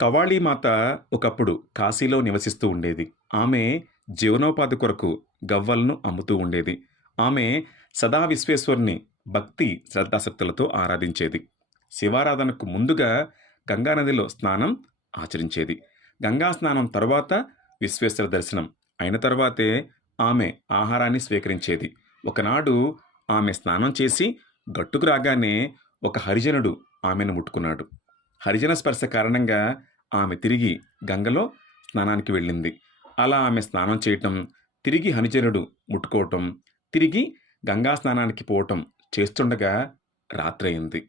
కవ్వాళీమాత ఒకప్పుడు కాశీలో నివసిస్తూ ఉండేది. ఆమె జీవనోపాధి కొరకు గవ్వలను అమ్ముతూ ఉండేది. ఆమె సదా విశ్వేశ్వరుని భక్తి శ్రద్ధాసక్తులతో ఆరాధించేది. శివారాధనకు ముందుగా గంగానదిలో స్నానం ఆచరించేది. గంగా స్నానం తరువాత విశ్వేశ్వర దర్శనం అయిన తరువాతే ఆమె ఆహారాన్ని స్వీకరించేది. ఒకనాడు ఆమె స్నానం చేసి గట్టుకు రాగానే ఒక హరిజనుడు ఆమెను ముట్టుకున్నాడు. హరిజన స్పర్శ కారణంగా ఆమె తిరిగి గంగలో స్నానానికి వెళ్ళింది. అలా ఆమె స్నానం చేయటం, తిరిగి హరిజనుడు ముట్టుకోవటం, తిరిగి గంగా స్నానానికి పోవటం చేస్తుండగా రాత్రయింది.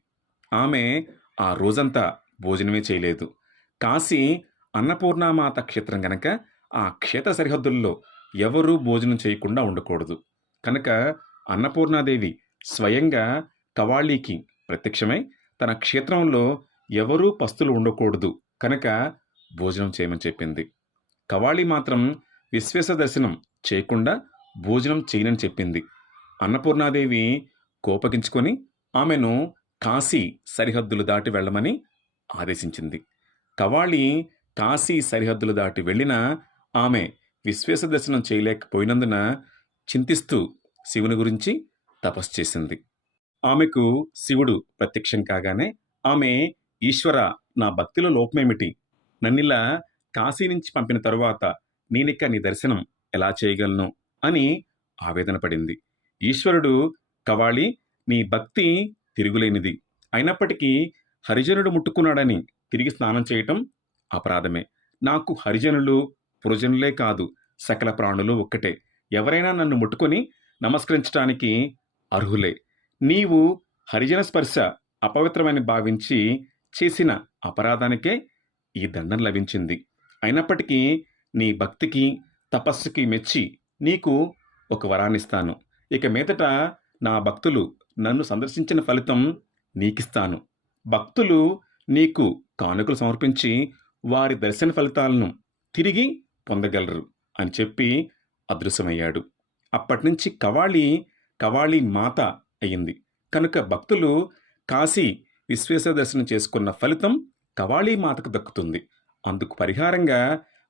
ఆమె ఆ రోజంతా భోజనమే చేయలేదు. కాశీ అన్నపూర్ణామాత క్షేత్రం గనక ఆ క్షేత్ర సరిహద్దుల్లో ఎవరూ భోజనం చేయకుండా ఉండకూడదు. కనుక అన్నపూర్ణాదేవి స్వయంగా కవ్వాళీకి ప్రత్యక్షమై తన క్షేత్రంలో ఎవరూ పస్తులు ఉండకూడదు కనుక భోజనం చేయమని చెప్పింది. కవ్వాళి మాత్రం విశ్వేశ్వర దర్శనం చేయకుండా భోజనం చేయనని చెప్పింది. అన్నపూర్ణాదేవి కోపగించుకొని ఆమెను కాశీ సరిహద్దులు దాటి వెళ్ళమని ఆదేశించింది. కవ్వాళి కాశీ సరిహద్దులు దాటి వెళ్ళినా ఆమె విశ్వేశ్వర దర్శనం చేయలేకపోయినందున చింతిస్తూ శివుని గురించి తపస్సు చేసింది. ఆమెకు శివుడు ప్రత్యక్షం కాగానే ఆమె, ఈశ్వర, నా భక్తిలో లోపమేమిటి? నన్నిలా కాశీ నుంచి పంపిన తరువాత నేనిక్క నీ దర్శనం ఎలా చేయగలను అని ఆవేదన పడింది. ఈశ్వరుడు, కవ్వాళి, నీ భక్తి తిరుగులేనిది. అయినప్పటికీ హరిజనుడు ముట్టుకున్నాడని తిరిగి స్నానం చేయటం అపరాధమే. నాకు హరిజనులు పురజనులే కాదు, సకల ప్రాణులు ఒక్కటే. ఎవరైనా నన్ను ముట్టుకొని నమస్కరించటానికి అర్హులే. నీవు హరిజన స్పర్శ అపవిత్రమని భావించి చేసిన అపరాధానికే ఈ దండం లభించింది. అయినప్పటికీ నీ భక్తికి తపస్సుకి మెచ్చి నీకు ఒక వరాన్నిస్తాను. ఇక మీదట నా భక్తులు నన్ను సందర్శించిన ఫలితం నీకిస్తాను. భక్తులు నీకు కానుకలు సమర్పించి వారి దర్శన ఫలితాలను తిరిగి పొందగలరు అని చెప్పి అదృశ్యమయ్యాడు. అప్పటినుంచి కవ్వాళి మాత అయింది. కనుక భక్తులు కాశీ విశ్వేశ్వర దర్శనం చేసుకున్న ఫలితం కవ్వాళి మాతకు దక్కుతుంది. అందుకు పరిహారంగా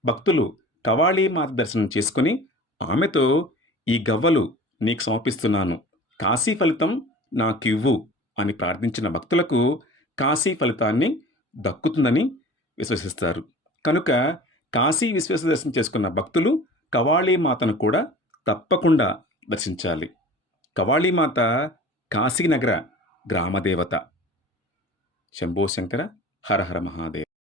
భక్తులు కవ్వాళి మాత దర్శనం చేసుకుని ఆమెతో, ఈ గవ్వలు నీకు సమర్పిస్తున్నాను, కాశీ ఫలితం నాకివ్వు అని ప్రార్థించిన భక్తులకు కాశీ ఫలితాన్ని దక్కుతుందని విశ్వసిస్తారు. కనుక కాశీ విశ్వేశ్వర దర్శనం చేసుకున్న భక్తులు కవ్వాళి మాతను కూడా తప్పకుండా దర్శించాలి. కవ్వాళి మాత కాశీనగర గ్రామదేవత. శంభో శంకర, హర హర మహాదేవ.